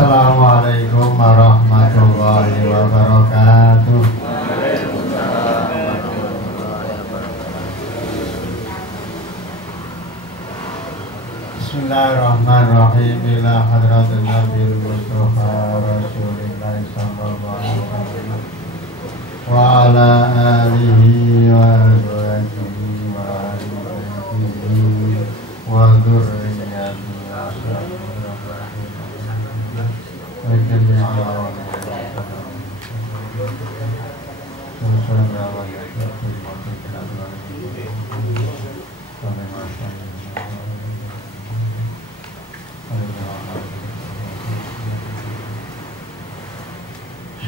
Assalamualaikum warahmatullahi wabarakatuh. Bismillahirrahmanirrahim. Ila hadratin Nabil Mustafa Rasulillah sallallahu alaihi wasallam wa ala alihi wa azwajihi wa ahlihi wa dzurriyyatihi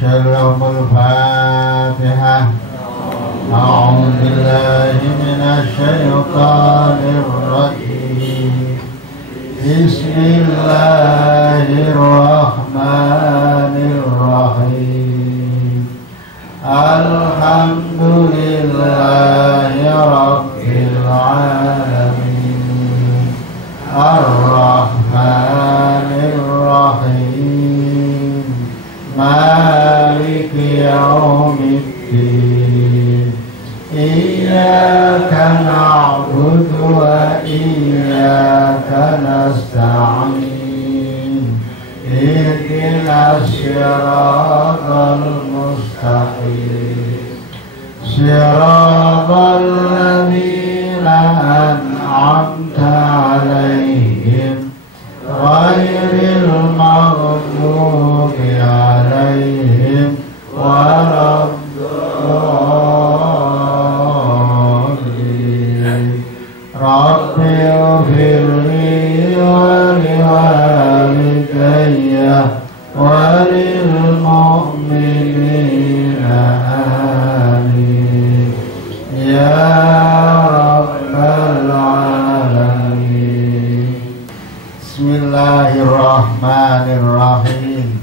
Syarahul Fatihah. A'udzu billahi minasy syaithanir rajim. Bismillahirrahmanirrahim. Alhamdulillahi rabbil alamin. Ar-Rahmanir Rahim. Maliki yaumiddin. Iyyaka na'budu wa iyyaka nasta'in. Ihdinas siratal mustaqim. Siratal ladzina an'amta 'alaihim ghairil maghdubi 'alaihim waladdallin. Rabbi ighfirli wa liwalidayya wa lil mu'minina amin. Ya Rabbal alamin. Bismillahirrahmanirrahim.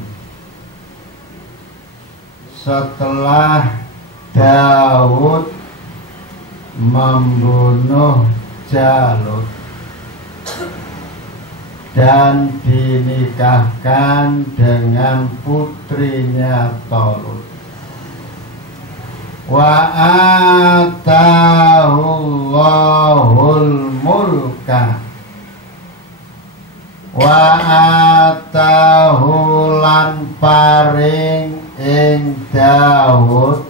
Setelah Daud membunuh Jalut dan dinikahkan dengan putrinya Talut, wa atahullahul mulka wa atahu lan paring ing Daud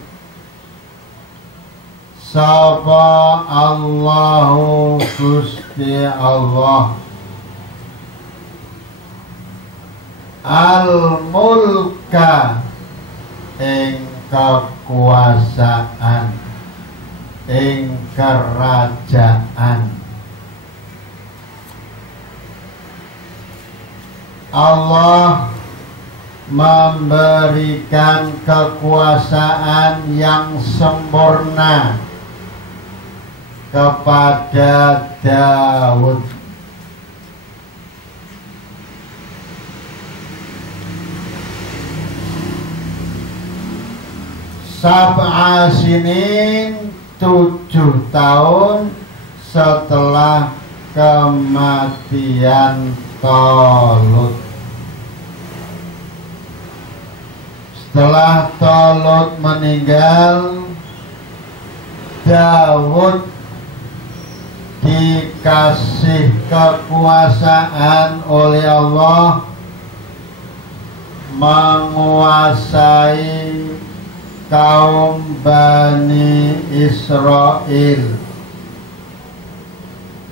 sapa Allahu Gusti Allah al-mulka ing kekuasaan, ing kerajaan. Allah memberikan kekuasaan yang sempurna kepada Daud. Sab'a sinin, 7 tahun setelah kematian Talut. Setelah Talut meninggal, Daud dikasih kekuasaan oleh Allah menguasai kaum Bani Israel,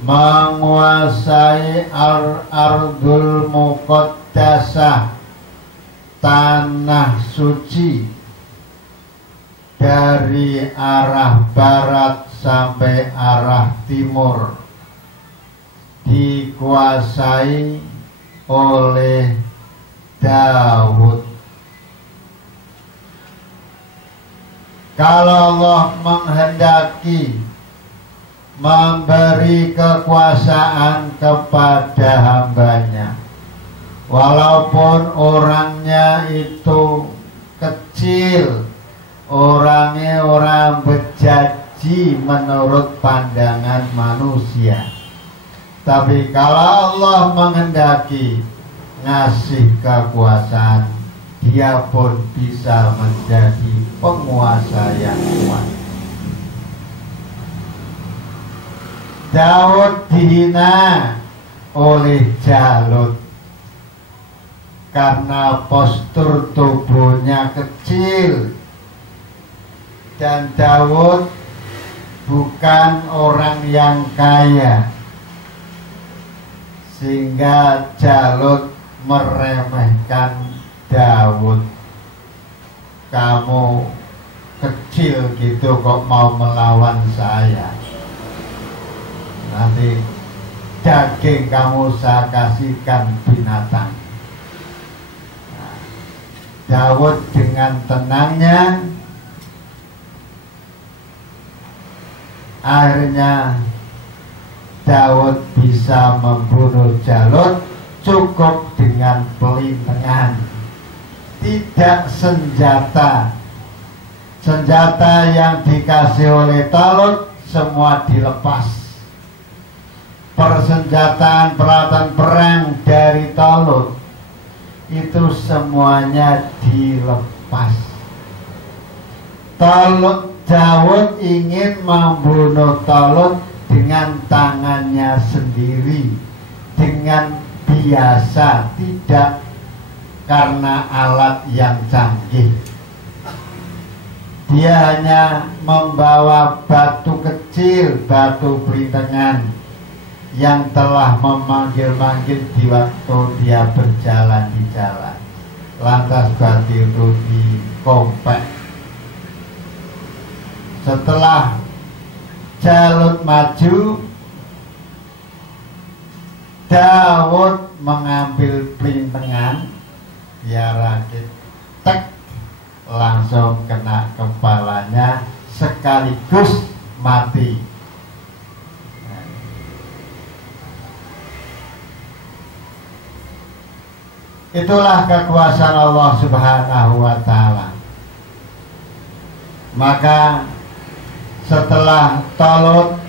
menguasai Ardul Muqaddasah, tanah suci, dari arah barat sampai arah timur dikuasai oleh Daud. Kalau Allah menghendaki memberi kekuasaan kepada hambanya, walaupun orangnya itu kecil, orangnya orang bejaji menurut pandangan manusia, tapi kalau Allah menghendaki ngasih kekuasaan, dia pun bisa menjadi penguasa yang kuat. Daud dihina oleh Jalut karena postur tubuhnya kecil, dan Daud bukan orang yang kaya, sehingga Jalut meremehkan Daud. Kamu kecil gitu kok mau melawan saya, nanti daging kamu saya kasihkan binatang. Nah, Daud dengan tenangnya akhirnya Daud bisa membunuh Jalut cukup dengan pelintengan, tidak senjata. Senjata yang dikasih oleh Talut semua dilepas. Persenjataan peralatan perang dari Talut itu semuanya dilepas. Daud ingin membunuh Talut dengan tangannya sendiri, dengan biasa, tidak karena alat yang canggih. Dia hanya membawa batu kecil, batu pelintengan yang telah memanggil-manggil di waktu dia berjalan di jalan. Lantas batu itu dikompek. Setelah Jalut maju, Daud mengambil pelintengan, dia rakit, tek, langsung kena kepalanya sekaligus mati. Itulah kekuasaan Allah Subhanahu wa Ta'ala. Maka setelah Talut,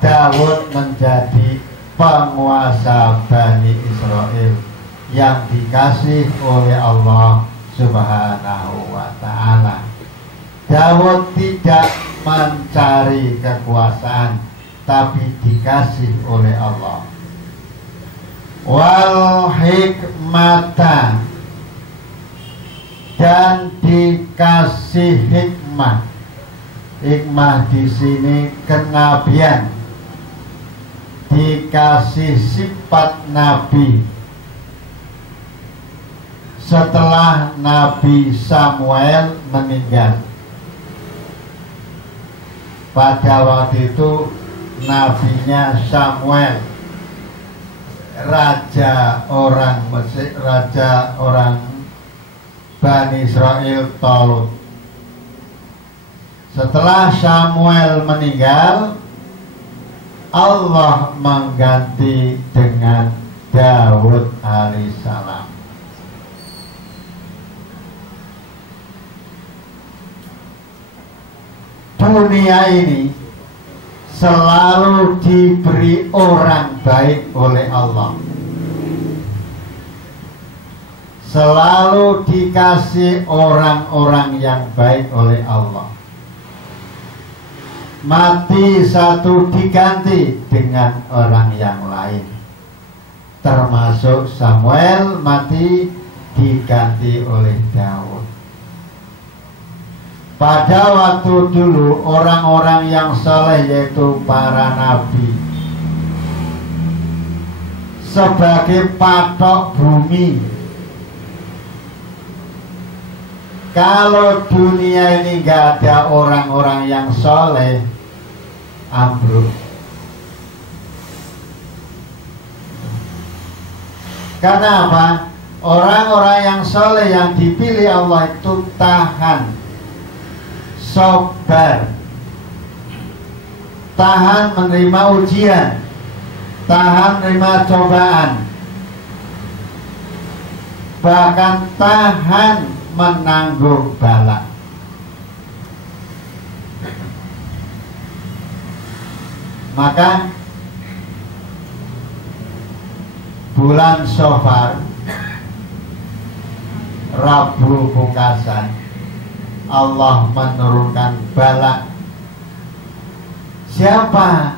Daud menjadi penguasa Bani Israel yang dikasih oleh Allah Subhanahu wa Ta'ala. Daud tidak mencari kekuasaan, tapi dikasih oleh Allah. Wal hikmata, dan dikasih hikmah. Hikmah di sini kenabian, dikasih sifat nabi. Setelah Nabi Samuel meninggal, pada waktu itu nabinya Samuel, raja orang Mesir, raja orang Bani Israel Talut. Setelah Samuel meninggal, Allah mengganti dengan Daud alaihissalam. Dunia ini selalu diberi orang baik oleh Allah, selalu dikasih orang-orang yang baik oleh Allah. Mati satu diganti dengan orang yang lain, termasuk Samuel mati diganti oleh Daud. Pada waktu dulu orang-orang yang saleh, yaitu para nabi, sebagai patok bumi. Kalau dunia ini gak ada orang-orang yang soleh, ambruk. Karena apa? Orang-orang yang soleh yang dipilih Allah itu tahan, sabar, tahan menerima ujian, tahan menerima cobaan, bahkan tahan menanggung bala. Maka bulan Safar, Rabu pungkasan, Allah menurunkan bala. Siapa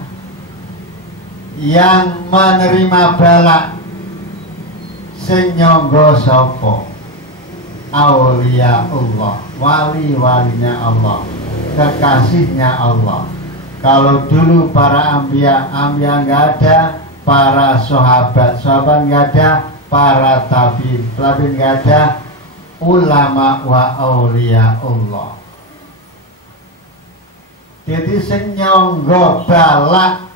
yang menerima bala? Sing nyangga sapa? Aulia Allah, wali-walinya Allah, kekasihnya Allah. Kalau dulu para ambia nggak ada, para sahabat nggak ada, para tabi'in nggak ada, ulama wa aulia Allah. Jadi sing nyangga bala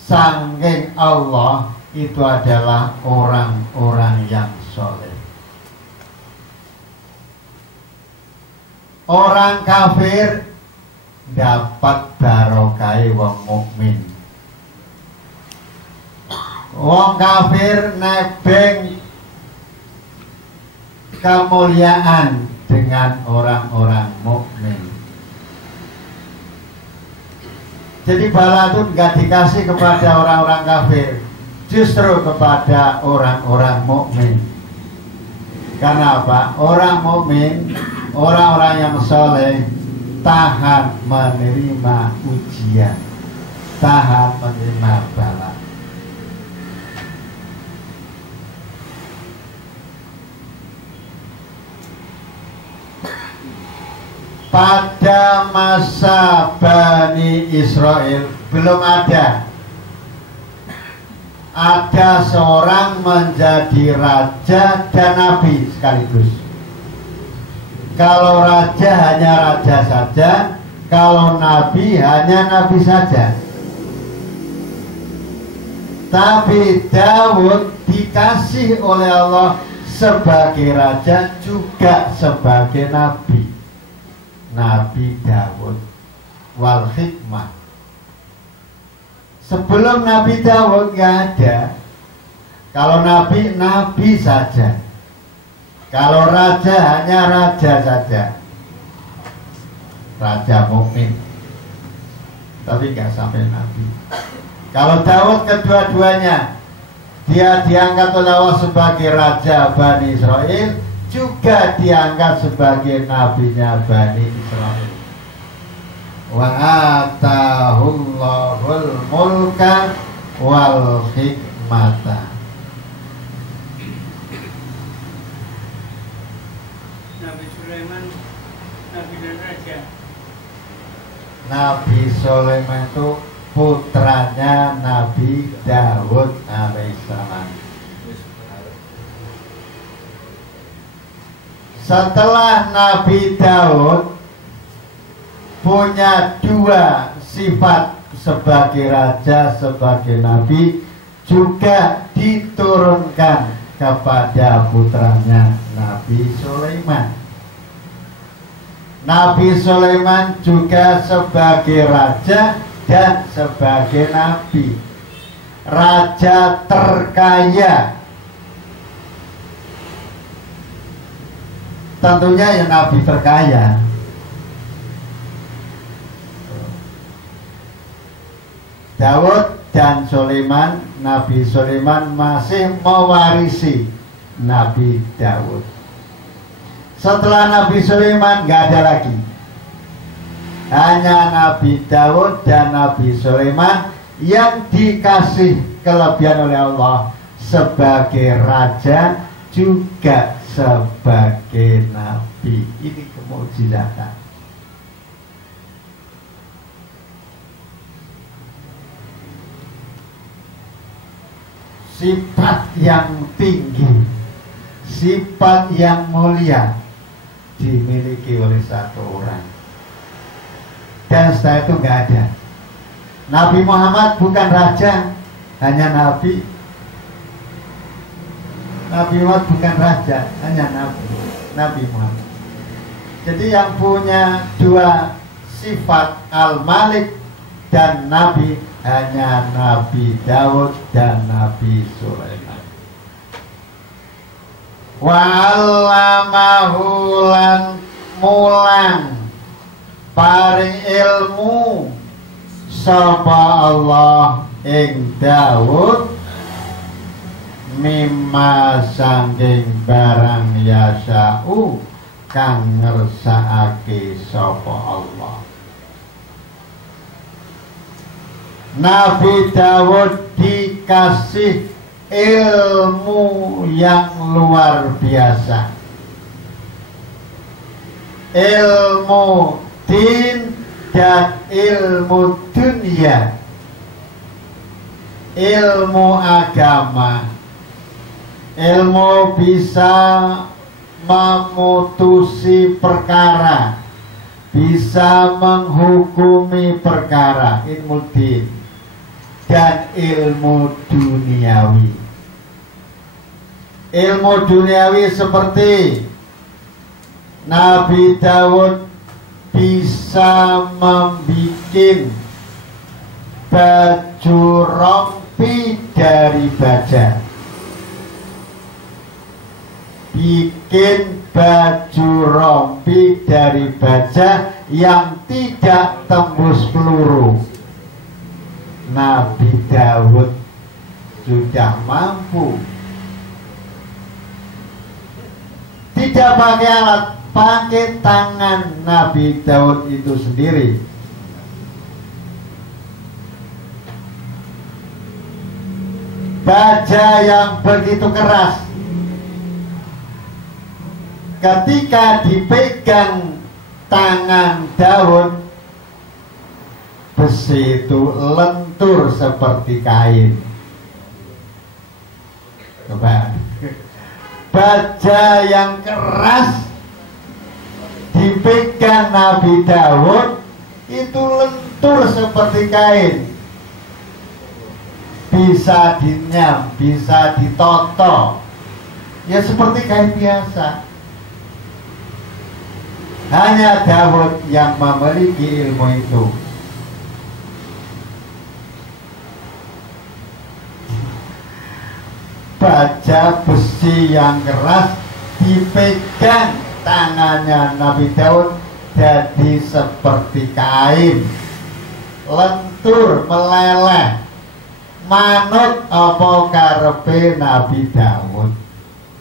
sangking Allah itu adalah orang-orang yang soleh. Orang kafir dapat barokah wong mukmin. Wong kafir nebeng kemuliaan dengan orang-orang mukmin. Jadi bala itu nggak dikasih kepada orang-orang kafir, justru kepada orang-orang mukmin. Karena apa? Orang mukmin, orang-orang yang soleh, tahan menerima ujian, tahan menerima bala. Pada masa Bani Israel belum ada seorang menjadi raja dan nabi sekaligus. Kalau raja hanya raja saja, kalau nabi hanya nabi saja. Tapi Daud dikasih oleh Allah sebagai raja juga sebagai nabi. Nabi Daud wal hikmah. Sebelum Nabi Daud nggak ada. Kalau nabi, nabi saja. Kalau raja hanya raja saja. Raja mukmin. Tapi nggak sampai nabi. Kalau Daud kedua-duanya, dia diangkat oleh Allah sebagai raja Bani Israel, juga diangkat sebagai nabinya Bani Israel. Wa atahullahul mulka wal hikmata. Nabi Sulaiman, nabi dan raja. Nabi Sulaiman itu putranya Nabi Daud alaihissalam. Setelah Nabi Daud punya dua sifat sebagai raja, sebagai nabi, juga diturunkan kepada putranya Nabi Sulaiman. Nabi Sulaiman juga sebagai raja dan sebagai nabi, raja terkaya. Tentunya yang nabi terkaya. Daud dan Sulaiman, Nabi Sulaiman masih mewarisi Nabi Daud. Setelah Nabi Sulaiman nggak ada lagi, hanya Nabi Daud dan Nabi Sulaiman yang dikasih kelebihan oleh Allah sebagai raja juga sebagai nabi. Ini kemukjizatan. Sifat yang tinggi, sifat yang mulia dimiliki oleh satu orang. Dan setelah itu nggak ada. Nabi Muhammad bukan raja, hanya nabi. Nabi Muhammad bukan raja, hanya nabi. Nabi Muhammad. Jadi yang punya dua sifat Al-Malik dan Nabi hanya Nabi Daud dan Nabi Sulaiman. Wa 'allamahu lan mulang paring ilmu sapa Allah ing Daud mimma sangking barang yasa'u kang ngersakake sapa Allah. Nabi Daud dikasih ilmu yang luar biasa, ilmu din dan ilmu dunia, ilmu agama, ilmu bisa memutusi perkara, bisa menghukumi perkara, ilmu din dan ilmu duniawi. Ilmu duniawi seperti Nabi Daud bisa membuat baju rompi dari baja, bikin baju rompi dari baja yang tidak tembus peluru. Nabi Daud sudah mampu, tidak pakai alat, pakai tangan Nabi Daud itu sendiri. Baja yang begitu keras, ketika dipegang tangan Daud, besi itu lentur seperti kain. Coba, baja yang keras dipegang Nabi Daud itu lentur seperti kain, bisa dinyam, bisa ditoto, ya seperti kain biasa. Hanya Daud yang memiliki ilmu itu. Baja besi yang keras dipegang tangannya Nabi Daud jadi seperti kain, lentur meleleh, manut apa karepe Nabi Daud,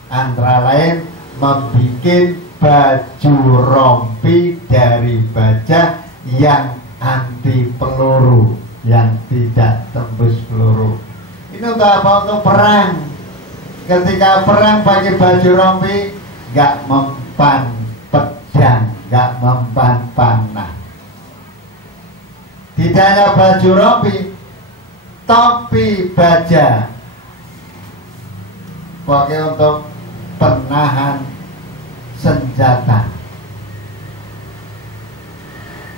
antara lain membuat baju rompi dari baja yang anti peluru, yang tidak tembus peluru. Ini untuk apa? Untuk perang. Ketika perang pakai baju rompi, gak mempan pedang, gak mempan panah. Tidak hanya baju rompi, topi baja pakai untuk penahan senjata.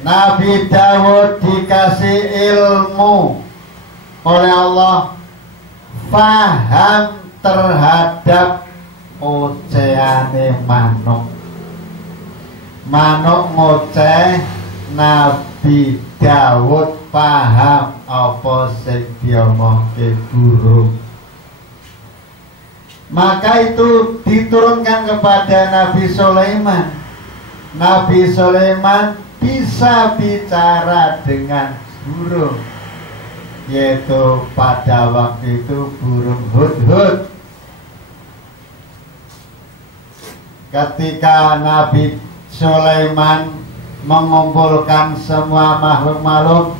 Nabi Daud dikasih ilmu oleh Allah, faham terhadap oceane manuk. Manuk ngoceh, Nabi Daud paham apa sing diomongke burung. Maka itu diturunkan kepada Nabi Sulaiman. Nabi Sulaiman bisa bicara dengan burung, yaitu pada waktu itu burung hudhud. Ketika Nabi Sulaiman mengumpulkan semua makhluk-makhluk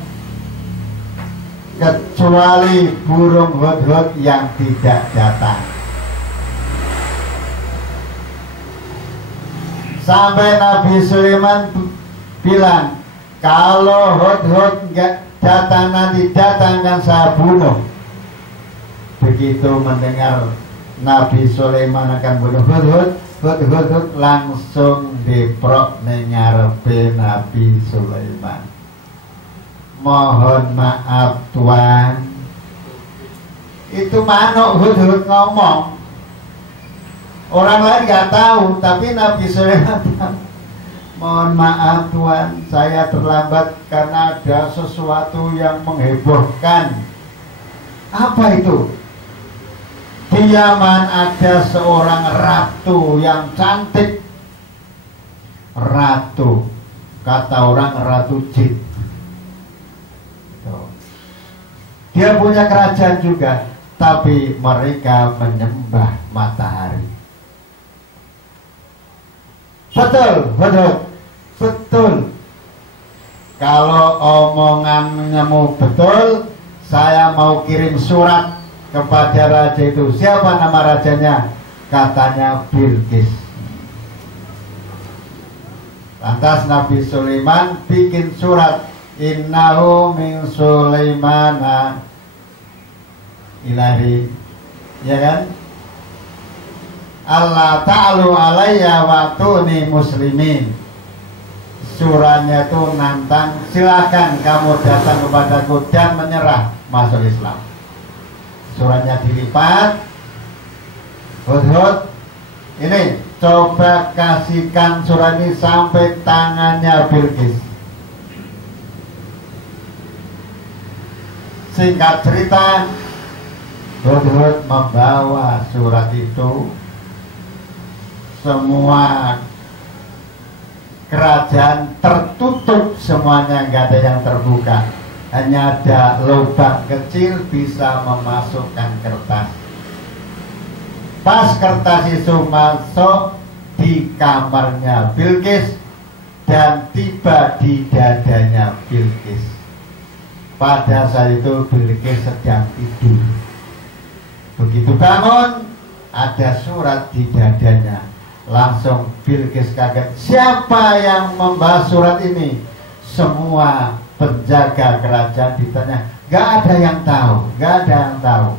kecuali burung hudhud yang tidak datang. Sampai Nabi Sulaiman bilang, kalau hudhud nggak datang, nanti datangkan saya bunuh. Begitu mendengar Nabi Sulaiman akan bunuh hudhud, hudhud langsung diprok nengarepe Nabi Sulaiman. Mohon maaf Tuan, itu manuk hudhud ngomong. Orang lain nggak tahu, tapi Nabi Sulaiman tahu. Mohon maaf Tuan, saya terlambat karena ada sesuatu yang menghebohkan. Apa itu? Di Yaman ada seorang ratu yang cantik. Ratu, kata orang ratu jin. Dia punya kerajaan juga. tapi mereka menyembah matahari. Betul, betul, betul. Kalau omonganmu betul, saya mau kirim surat kepada raja itu. Siapa nama rajanya? Katanya Bilqis. Lantas Nabi Sulaiman bikin surat, innahu min Sulaimana ilahi, ya kan? Allah ta'alu alayya watuni muslimin. Suratnya itu nantang, silakan kamu datang kepadaku dan menyerah masuk Islam. Suratnya dilipat. Hud, ini coba kasihkan surat ini sampai tangannya Bilqis. Singkat cerita, Hud membawa surat itu. Semua kerajaan tertutup semuanya, nggak ada yang terbuka, hanya ada lubang kecil bisa memasukkan kertas. Pas kertas itu masuk di kamarnya Bilqis dan tiba di dadanya Bilqis. Pada saat itu Bilqis sedang tidur. Begitu bangun, ada surat di dadanya. Langsung Bilqis kaget. Siapa yang membahas surat ini? Semua penjaga kerajaan ditanya. Gak ada yang tahu. Gak ada yang tahu.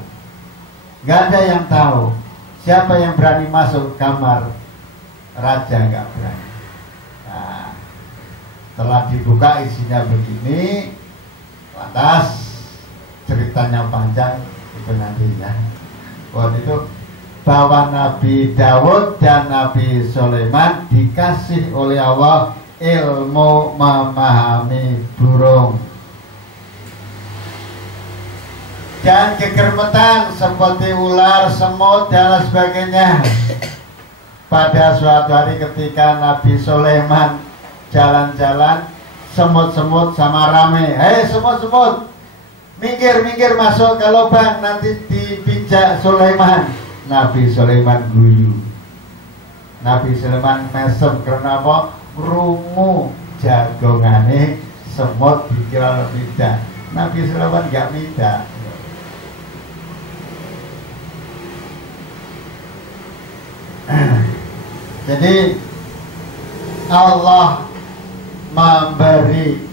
Gak ada yang tahu. Siapa yang berani masuk kamar raja? Gak berani. Nah, setelah dibuka isinya begini. Lantas ceritanya panjang, itu nanti ya. Waktu itu bahwa Nabi Daud dan Nabi Sulaiman dikasih oleh Allah ilmu memahami burung dan kegermetan seperti ular, semut dan sebagainya. Pada suatu hari ketika Nabi Sulaiman jalan-jalan, semut-semut sama rame, hei semut-semut, minggir masuk ke lubang, nanti dipijak Sulaiman. Nabi Sulaiman guyu. Nabi Sulaiman mesem karena apa? Rungu jagongane semut dikira tidak. Nabi Sulaiman gak minta. Jadi Allah memberi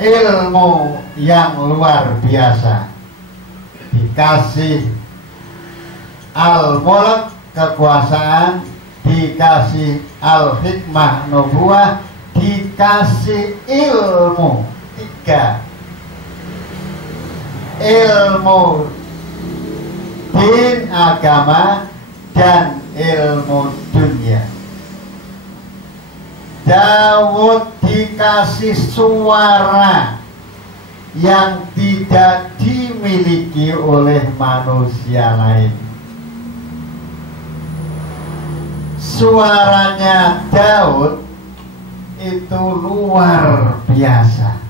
ilmu yang luar biasa. Dikasih al-mulk kekuasaan, dikasih al-hikmah nubuwah, dikasih ilmu. 3 ilmu din agama dan ilmu dunia. Daud dikasih suara yang tidak dimiliki oleh manusia lain. Suaranya Daud itu luar biasa.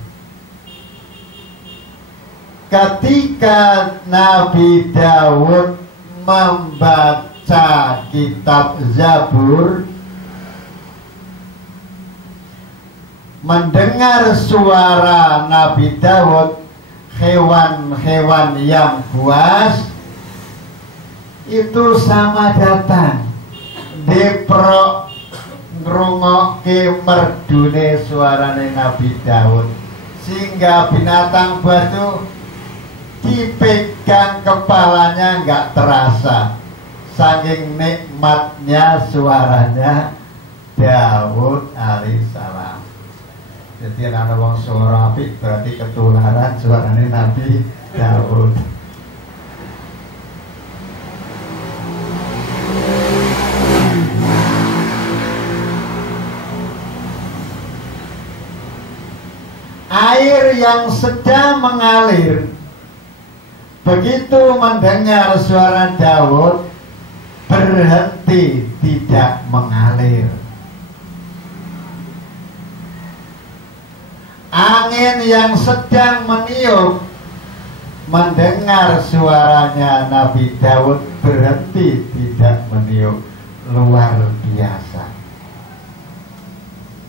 Ketika Nabi Daud membaca kitab Zabur, mendengar suara Nabi Daud, hewan-hewan yang buas itu sama datang diprok ngrungokke merdune suarane Nabi Daud, sehingga binatang buas itu dipegang kepalanya nggak terasa, saking nikmatnya suaranya Daud alaihissalam. Jadi ada wong suara apik berarti ketularan suarane Nabi Daud. Air yang sedang mengalir, begitu mendengar suara Daud, berhenti tidak mengalir. Angin yang sedang meniup mendengar suaranya Nabi Daud berhenti tidak meniup. Luar biasa.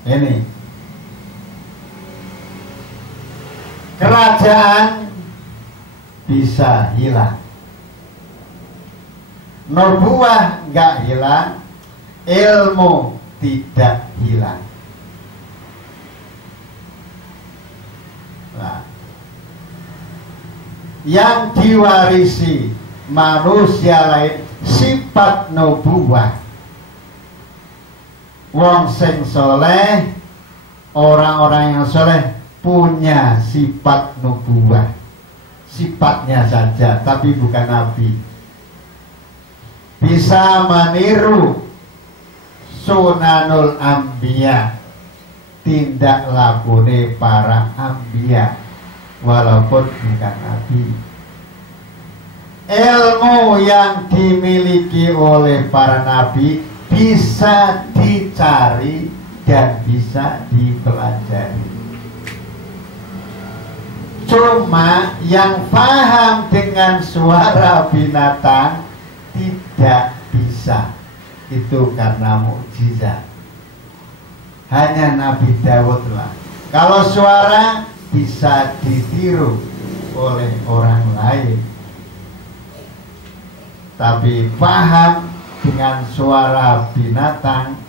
Ini kerajaan bisa hilang, nubuah nggak hilang, ilmu tidak hilang. Nah, yang diwarisi manusia lain sifat nubuah. Wong sing soleh, orang-orang yang soleh punya sifat nubuah, sifatnya saja, tapi bukan nabi. Bisa meniru sunanul ambiya, tindak lakune para ambiya, walaupun bukan nabi. Ilmu yang dimiliki oleh para nabi bisa dicari dan bisa dipelajari. Cuma yang paham dengan suara binatang tidak bisa. Itu karena mukjizat. Hanya Nabi Daud lah. Kalau suara bisa ditiru oleh orang lain, tapi paham dengan suara binatang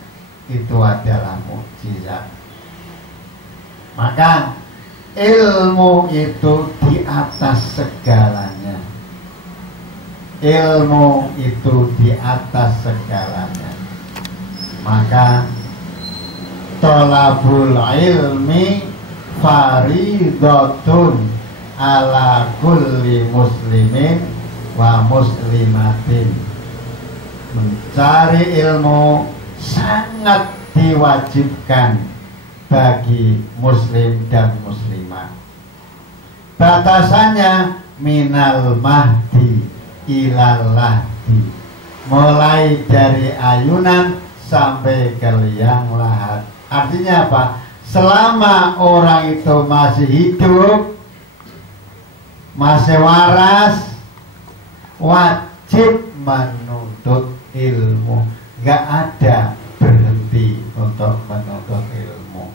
itu adalah mukjizat. Maka ilmu itu di atas segalanya. Ilmu itu di atas segalanya. Maka thalabul ilmi faridatun ala kulli muslimin wa muslimatin. Mencari ilmu sangat diwajibkan bagi muslim dan muslimah. Batasannya minal mahdi ilal lahdi, mulai dari ayunan sampai ke liang lahat. Artinya apa? Selama orang itu masih hidup, masih waras, wajib menuntut ilmu. Gak ada berhenti untuk menuntut ilmu.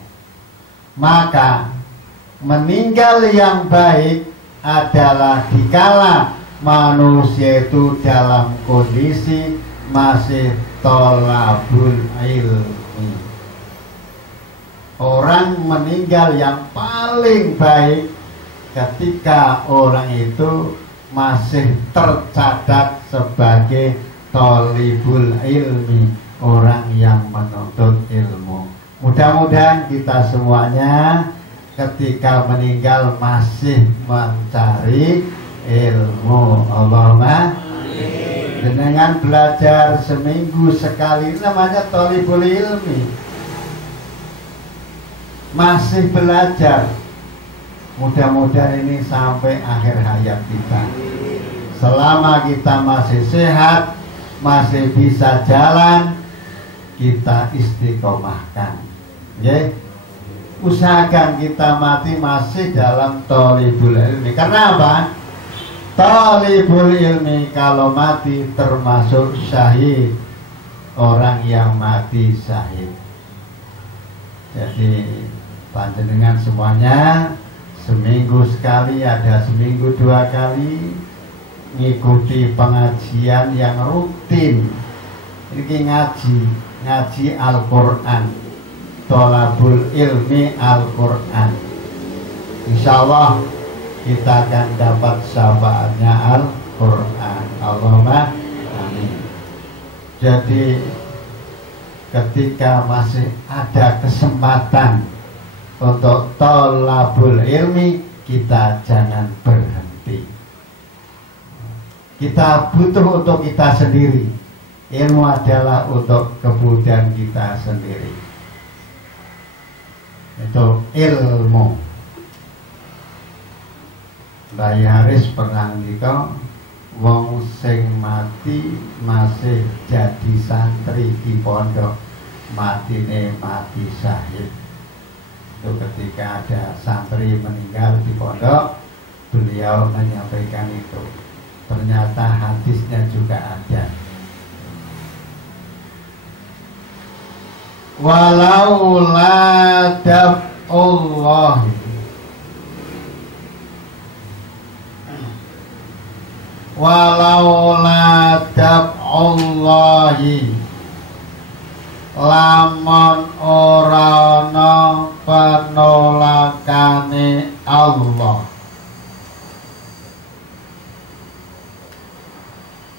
Maka meninggal yang baik adalah dikala manusia itu dalam kondisi masih thalabul ilmi. Orang meninggal yang paling baik ketika orang itu masih tercatat sebagai thalibul ilmi, orang yang menuntut ilmu. Mudah-mudahan kita semuanya ketika meninggal masih mencari ilmu. Allahumma amin. Dengan belajar seminggu sekali namanya thalibul ilmi. Masih belajar. Mudah-mudahan ini sampai akhir hayat kita. Selama kita masih sehat, masih bisa jalan, kita istiqomahkan. Ya, usahakan kita mati masih dalam thalibul ilmi. Karena apa? Thalibul ilmi kalau mati termasuk syahid, orang yang mati syahid. Jadi panjenengan semuanya seminggu sekali, ada seminggu 2 kali ngikuti pengajian yang rutin. Ini ngaji Al-Quran, thalabul ilmi Al-Quran. Insyaallah kita akan dapat syafaatnya Al-Quran. Allahumma amin. Jadi ketika masih ada kesempatan untuk thalabul ilmi, kita jangan berhenti. Kita butuh untuk kita sendiri. Ilmu adalah untuk kebutuhan kita sendiri. Itu ilmu. Mbah Haris pernah ngendika, wong sing mati masih jadi santri di pondok, matine mati syahid. Itu ketika ada santri meninggal di pondok, beliau menyampaikan itu. Ternyata hadisnya juga ada. Walaula daf'ullah, walaula daf'ullahi, lamun ora ana penolakane Allah,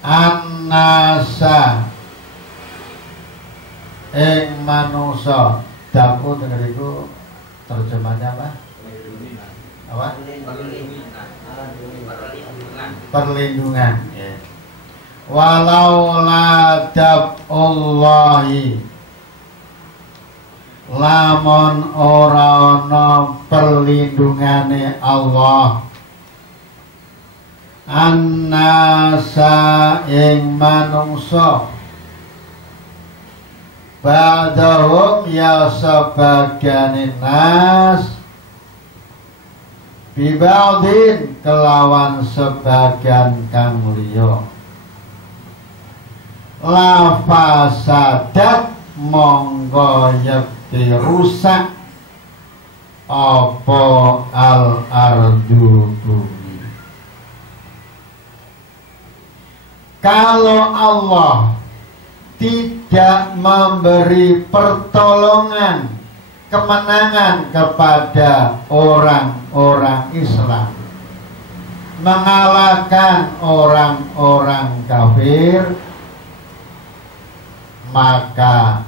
annasa ing manusa. Daku deneriku terjemahnya apa? Apa? Perlindungan. Ya. Walaula daf'ullahi, lamun ora ana perlindungane Allah, annasa ing manungsa, ba'dahum ya sebagian nas, biba'din kelawan sebagian kang liya, la fasadat monggo yakti rusak apa al ardu bumi. Kalau Allah tidak memberi pertolongan, kemenangan kepada orang-orang Islam, mengalahkan orang-orang kafir, maka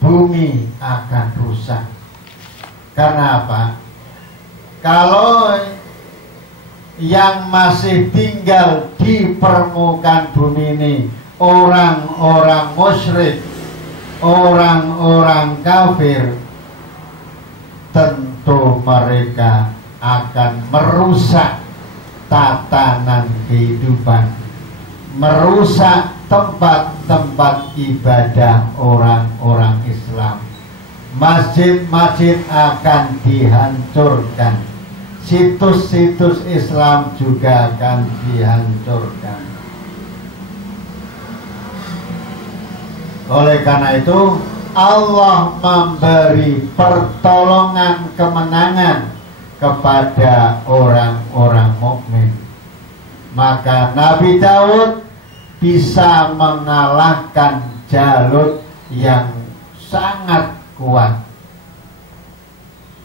bumi akan rusak. Karena apa? Kalau yang masih tinggal di permukaan bumi ini orang-orang musyrik, orang-orang kafir, tentu mereka akan merusak tatanan kehidupan, merusak tempat-tempat ibadah orang-orang Islam. Masjid-masjid akan dihancurkan, situs-situs Islam juga akan dihancurkan. Oleh karena itu Allah memberi pertolongan, kemenangan kepada orang-orang mukmin. Maka Nabi Daud bisa mengalahkan Jalut yang sangat kuat.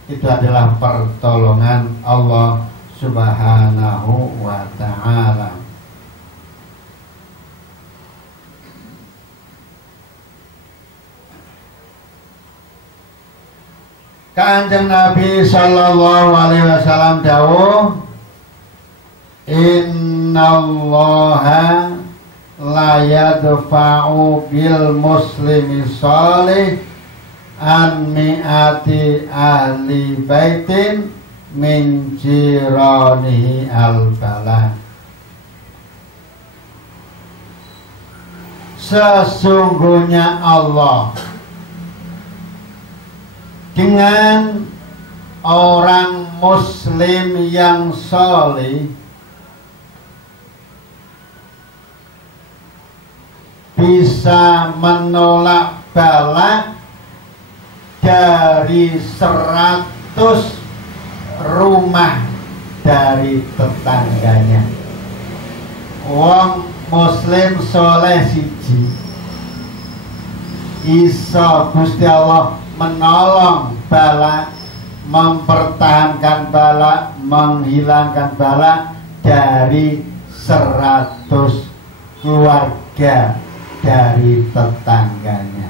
Itu adalah pertolongan Allah Subhanahu wa ta'ala. Kanjeng Nabi sallallahu alaihi wasallam dawuh, innallaha la yadfa'u bil muslimi salih an mi'ati ahli baitin min jiranihi al-bala. Sesungguhnya Allah dengan orang muslim yang saleh bisa menolak bala dari 100 rumah dari tetangganya. Wong muslim soleh siji iso Gusti Allah menolong bala, mempertahankan bala, menghilangkan bala dari 100 keluarga dari tetangganya.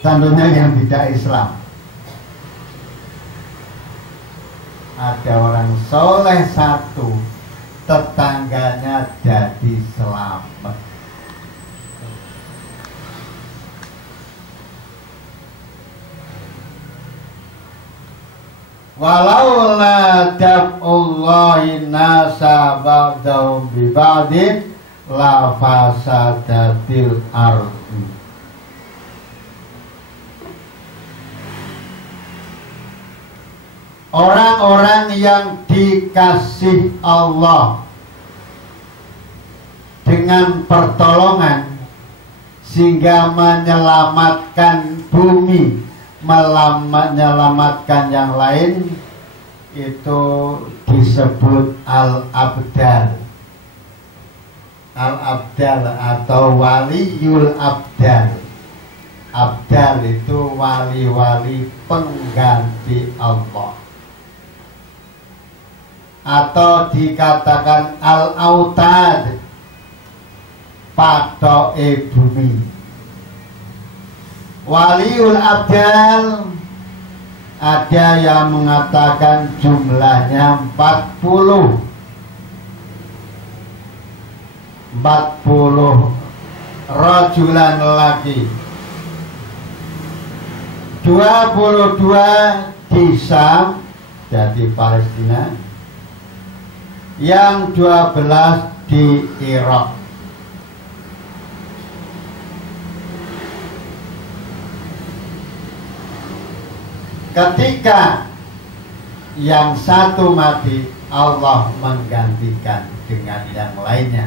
Tentunya yang tidak Islam. Ada orang soleh satu, tetangganya jadi selamat. Walau la daf'ullahi nasa ba'dahum bi ba'din la fasadatil ardi. orang-orang yang dikasih Allah dengan pertolongan sehingga menyelamatkan bumi, menyelamatkan yang lain, itu disebut al-abdal. Al-abdal atau waliyul abdal. Abdal itu wali-wali pengganti Allah, atau dikatakan al-autad, patoke bumi. Waliul abdal ada yang mengatakan jumlahnya 40 rajulan lagi, 22 di Syam, jadi Palestina, yang 12 di Irak. Ketika yang satu mati, Allah menggantikan dengan yang lainnya.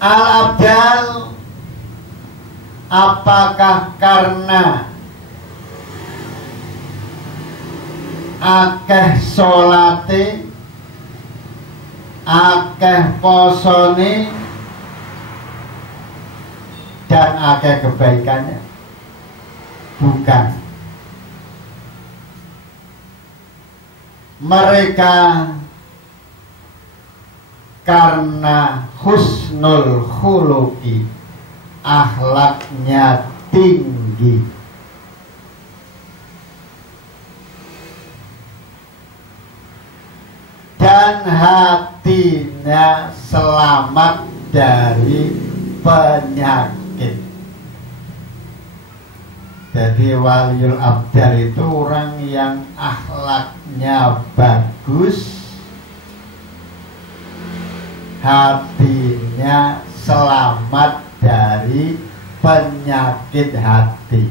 Al-abdal, apakah karena akeh solate, akeh posone, dan akeh kebaikannya? Bukan. Mereka karena husnul khuluqi, akhlaknya tinggi, dan hatinya selamat dari penyakit. Jadi waliul abdal itu orang yang akhlaknya bagus, hatinya selamat dari penyakit hati.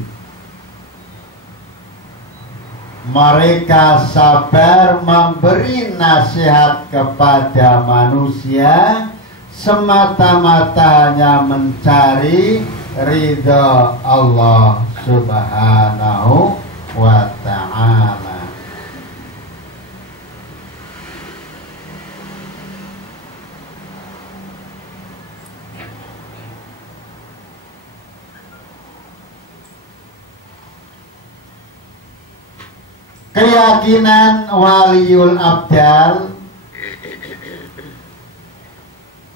Mereka sabar memberi nasihat kepada manusia semata-mata hanya mencari ridha Allah Subhanahu wa ta'ala. Keyakinan waliul abdal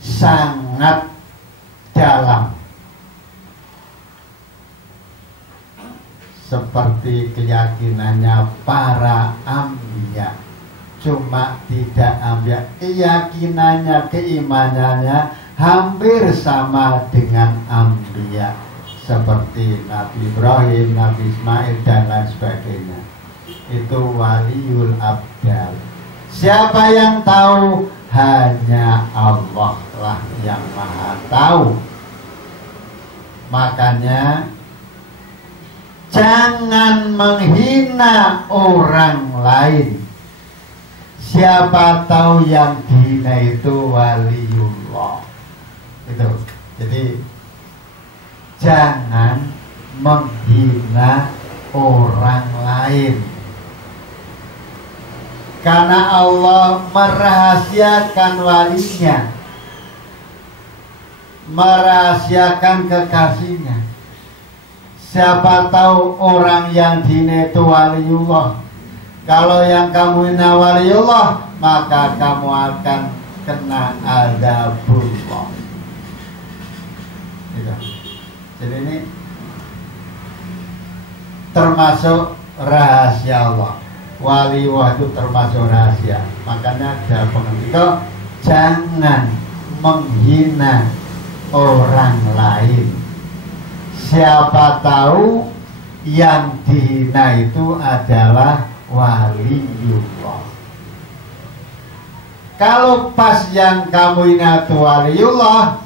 sangat dalam, seperti keyakinannya para anbiya. Cuma tidak anbiya, keyakinannya, keimanannya hampir sama dengan anbiya, seperti Nabi Ibrahim, Nabi Ismail, dan lain sebagainya. Itu waliul abdal. Siapa yang tahu? Hanya Allah lah yang maha tahu. Makanya jangan menghina orang lain. Siapa tahu yang dihina itu waliullah. Itu. Jadi jangan menghina orang lain, karena Allah merahasiakan walinya, merahasiakan kekasihnya. Siapa tahu orang yang dihina itu waliullah. Kalau yang kamu hina waliullah, maka kamu akan kena azabullah. Gitu. Jadi ini termasuk rahasia Allah. Waliullah itu termasuk rahasia. Makanya ada pengertian, jangan menghina orang lain. Siapa tahu yang dihina itu adalah waliullah. Kalau pas yang kamu hina itu waliullah,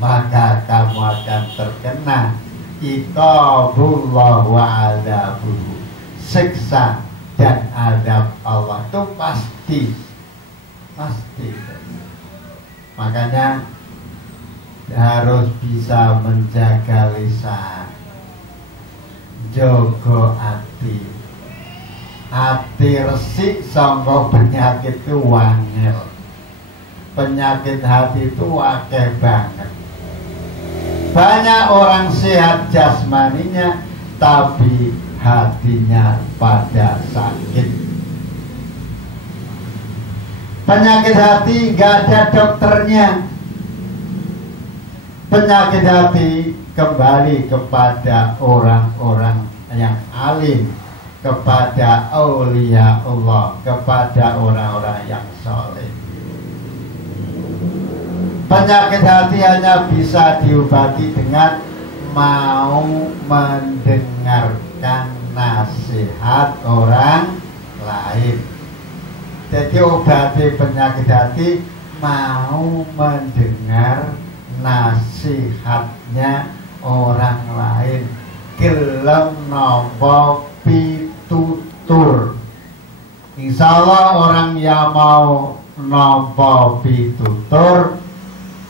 maka kamu akan terkena iqabullah wa adzabuhu, siksa dan azab Allah itu pasti. Makanya harus bisa menjaga lisan, jogo hati resik sangka penyakit itu wangel. Penyakit hati itu akeh banget. Banyak orang sehat jasmaninya tapi hatinya pada sakit. Penyakit hati gak ada dokternya. Penyakit hati kembali kepada orang-orang yang alim, kepada aulia Allah, kepada orang-orang yang soleh. Penyakit hati hanya bisa diobati dengan mau mendengarkan nasihat orang lain. Jadi obati penyakit hati mau mendengar nasihatnya orang lain, gelem nopo pitutur. Insya Allah orang yang mau nopo pitutur,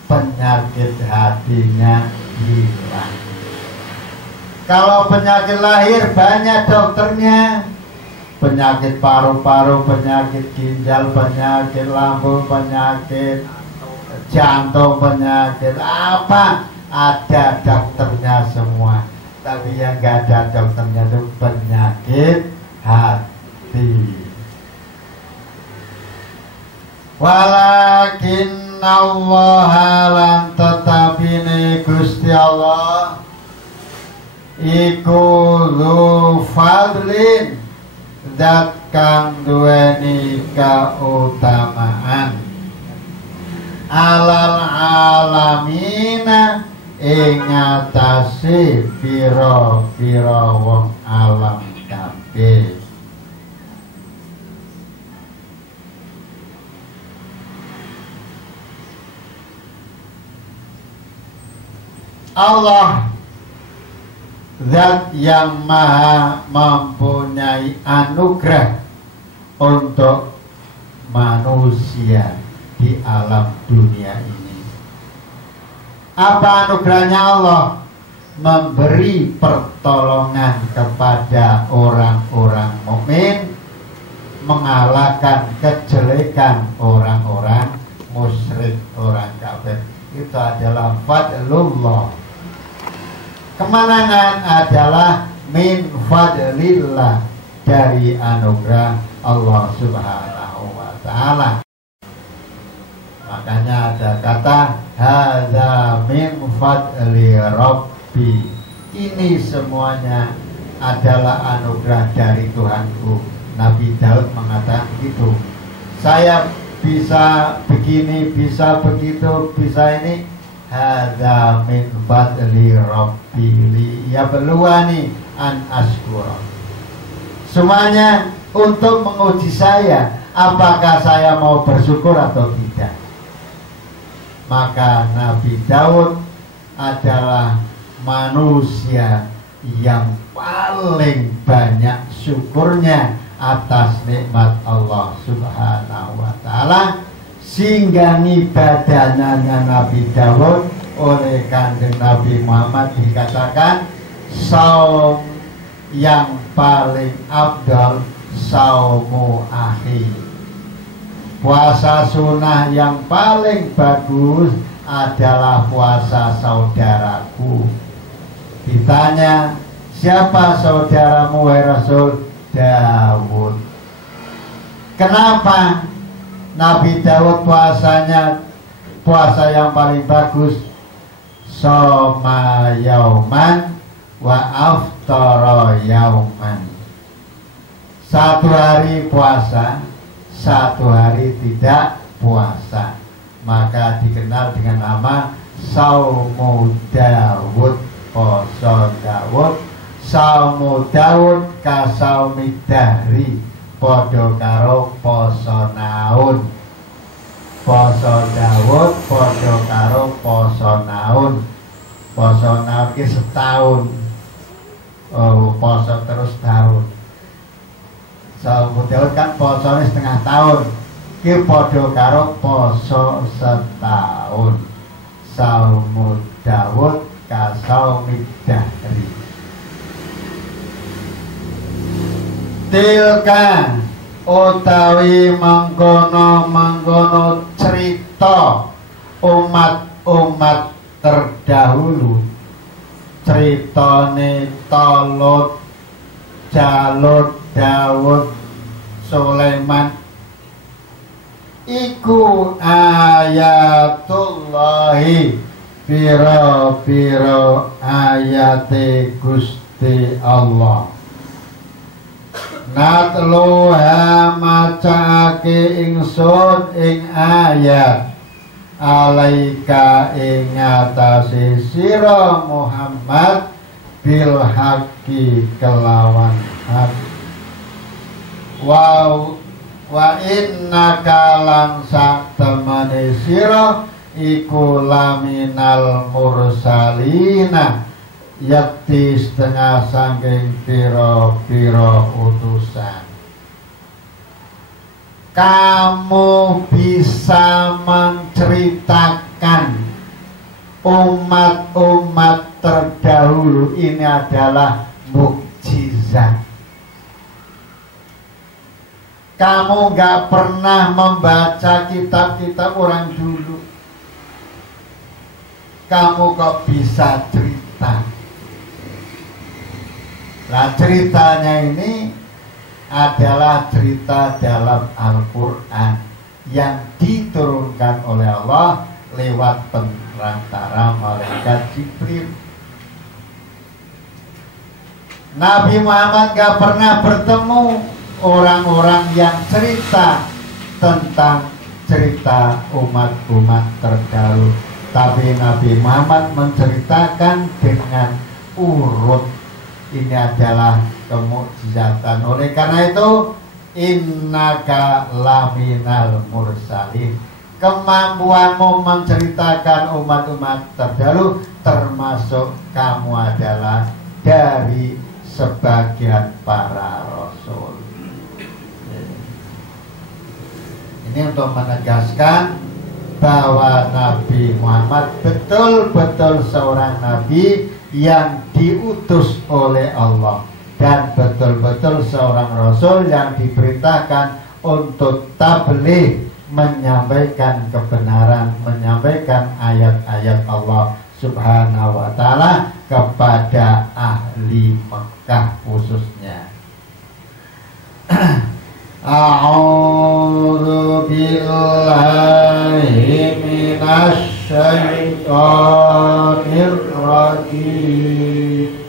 penyakit hatinya hilang. Kalau penyakit lahir banyak dokternya, penyakit paru-paru, penyakit ginjal, penyakit lambung, penyakit jantung, penyakit apa, ada dokternya semua. Tapi yang gak ada dokternya itu penyakit hati. Walakin Allah lan tetapine Gusti Allah iku dzu fadlin, zat kang duweni kautamaan, alal alamina ing atase pira-pira wong alam kabeh. Allah zat yang maha mempunyai anugerah untuk manusia di alam dunia ini. Apa anugerahnya Allah? Memberi pertolongan kepada orang-orang mukmin, mengalahkan kejelekan orang-orang musyrik, orang kafir. Itu adalah fadlullah. Kemenangan adalah min fadlillah, dari anugerah Allah Subhanahu wa ta'ala. Makanya ada kata hadza min fadli rabbi. Ini semuanya adalah anugerah dari Tuhanku. Nabi Daud mengatakan itu. Saya bisa begini, bisa begitu, bisa ini. Hadza min fadli rabbi li yabluwani an ashkura. Semuanya untuk menguji saya, apakah saya mau bersyukur atau tidak. Maka Nabi Daud adalah manusia yang paling banyak syukurnya atas nikmat Allah Subhanahu wa ta'ala, sehingga ibadahnya Nabi Daud oleh kanjeng Nabi Muhammad dikatakan saum yang paling afdal saumu akhi. Puasa sunnah yang paling bagus adalah puasa saudaraku. Ditanya, siapa saudaramu wahai Rasul? Daud. Kenapa Nabi Daud puasanya puasa yang paling bagus? Soma yauman wa aftara yauman. Satu hari puasa, satu hari tidak puasa, maka dikenal dengan nama Saumu Daud, poso Daud. Saumu Daud kasaumi dahri, podo karo poso naun. Poso Daud padha karo poso naun. Poso naun ki setahun. Oh, poso terus tahun. Saum Daud kan posone setengah tahun. Ki padha karo poso setahun. Saum Daud ka saumid dahri. Tilka utawi mangkono cerita umat-umat terdahulu, ceritane Tolut, Jalut, Daud, Sulaiman, iku ayatullahi, pira-pira ayate Gusti Allah. Natluha macaake ingsun ing ayat alaika ing atase sira Muhammad bil haqqi kelawan hak. Wa innaka lan sak temene sira iku laminal mursalina, yakti setengah saking piro-piro utusan. Kamu bisa menceritakan umat-umat terdahulu, ini adalah mukjizat. Kamu gak pernah membaca kitab-kitab orang dulu, kamu kok bisa cerita. Nah, ceritanya ini adalah cerita dalam Al-Quran yang diturunkan oleh Allah lewat perantara malaikat Jibril. Nabi Muhammad gak pernah bertemu orang-orang yang cerita tentang cerita umat-umat terdahulu, tapi Nabi Muhammad menceritakan dengan urut. Ini adalah kemukjizatan. Oleh karena itu, innaka laminal mursalin. Kemampuanmu menceritakan umat-umat terdahulu, termasuk kamu adalah dari sebagian para rasul. Ini untuk menegaskan bahwa Nabi Muhammad betul-betul seorang nabi yang diutus oleh Allah, dan betul-betul seorang rasul yang diperintahkan untuk tabligh, menyampaikan kebenaran, menyampaikan ayat-ayat Allah Subhanahu wa ta'ala kepada ahli Mekah khususnya. A'udzu billahi minasy syaitonir rajim.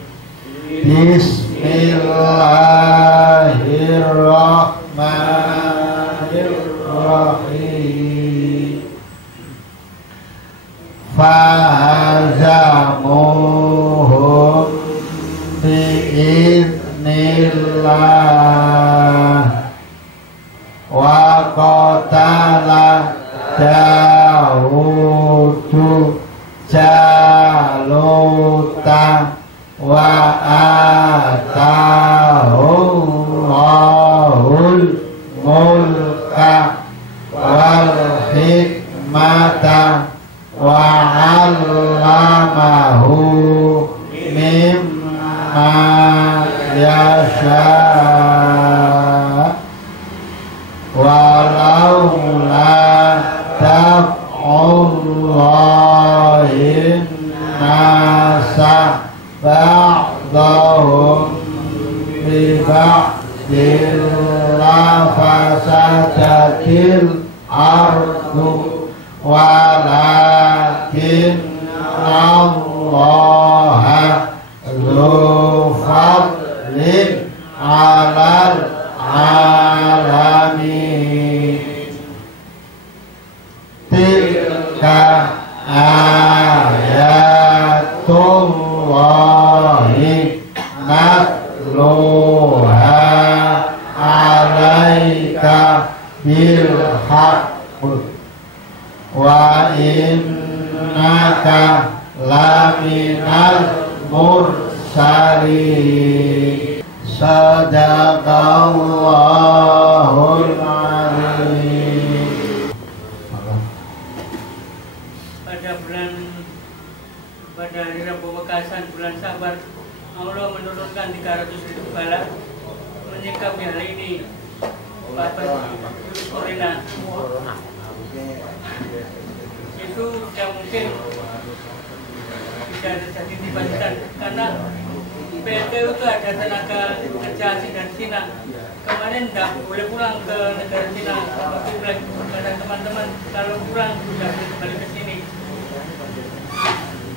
Bismillahirrahmanirrahim. Fahazamuhum biiznillah wa qatala Dawudu Jaluta wa atahul mulka wal hikmata wa 'allamahu mimma yasha. Walaula daf'ullahi nasa ba'dahum bi ba'dil lafasadatil ardu walakin Allah dzu fadlin 'alal 'alamin. Tilka ayatullahi natluha 'alaika bil haqq. wa innaka laminal mursalin. Sadaqallahul azim. Pada hari Rabu Wekasan bulan Sabar, Allah menurunkan 300.000 bala. Menyikapi hal ini, Bapak virus corona itu tidak mungkin bisa terjadi dibandingkan, karena PLTU itu ada tenaga kerja asing dari Cina. Kemarin tidak boleh pulang ke negara Cina, tapi kata teman-teman kalau pulang sudah kembali ke sini.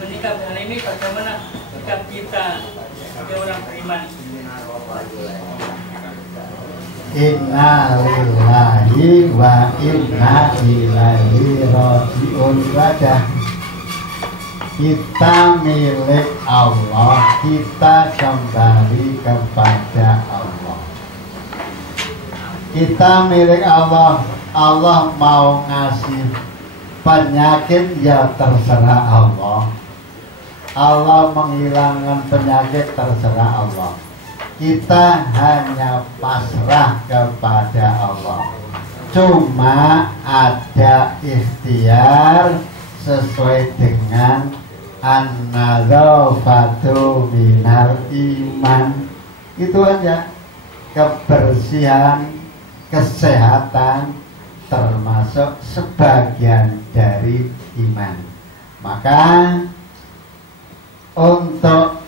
Menyikapi hal ini bagaimana sikap kita sebagai orang beriman? Inna lillahi wa inna ilaihi raji'un. Ibadah kita milik Allah, kita kembali kepada Allah. Kita milik Allah. Allah mau ngasih penyakit ya terserah Allah. Allah menghilangkan penyakit terserah Allah. Kita hanya pasrah kepada Allah. Cuma ada ikhtiar sesuai dengan an-nadzafatu minal iman. Itu aja. Kebersihan, kesehatan termasuk sebagian dari iman. Maka untuk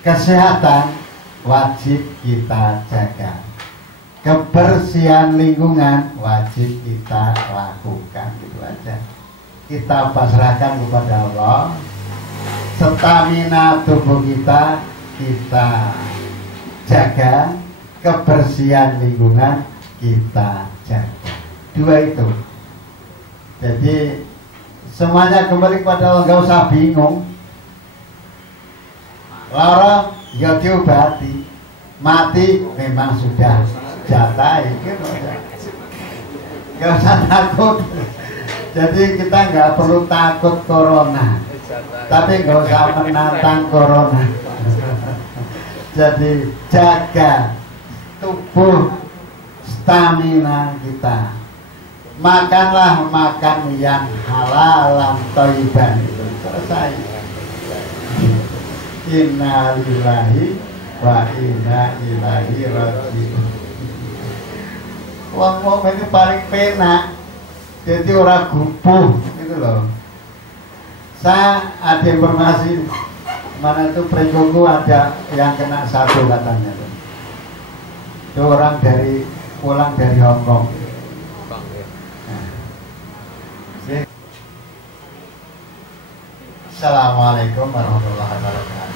kesehatan wajib kita jaga, kebersihan lingkungan wajib kita lakukan. Gitu aja. Kita pasrahkan kepada Allah. Stamina tubuh kita jaga, kebersihan lingkungan kita jaga. Dua itu. Jadi semuanya kembali kepada Allah, nggak usah bingung. Lara ya diobati, mati memang sudah jatah, gitu aja. Nggak usah takut. Jadi kita nggak perlu takut corona, tapi nggak usah menantang corona. Jadi jaga tubuh, stamina kita. Makanlah makan yang halal, thayyiban, itu selesai. Inna lillahi wa inna ilaihi raji'un. Wong ini paling penak, jadi orang gupuh gitu loh. Saya ada informasi mana itu Pringgoku ada yang kena 1 katanya tuh. Itu orang pulang dari Hong Kong. Assalamualaikum warahmatullahi wabarakatuh.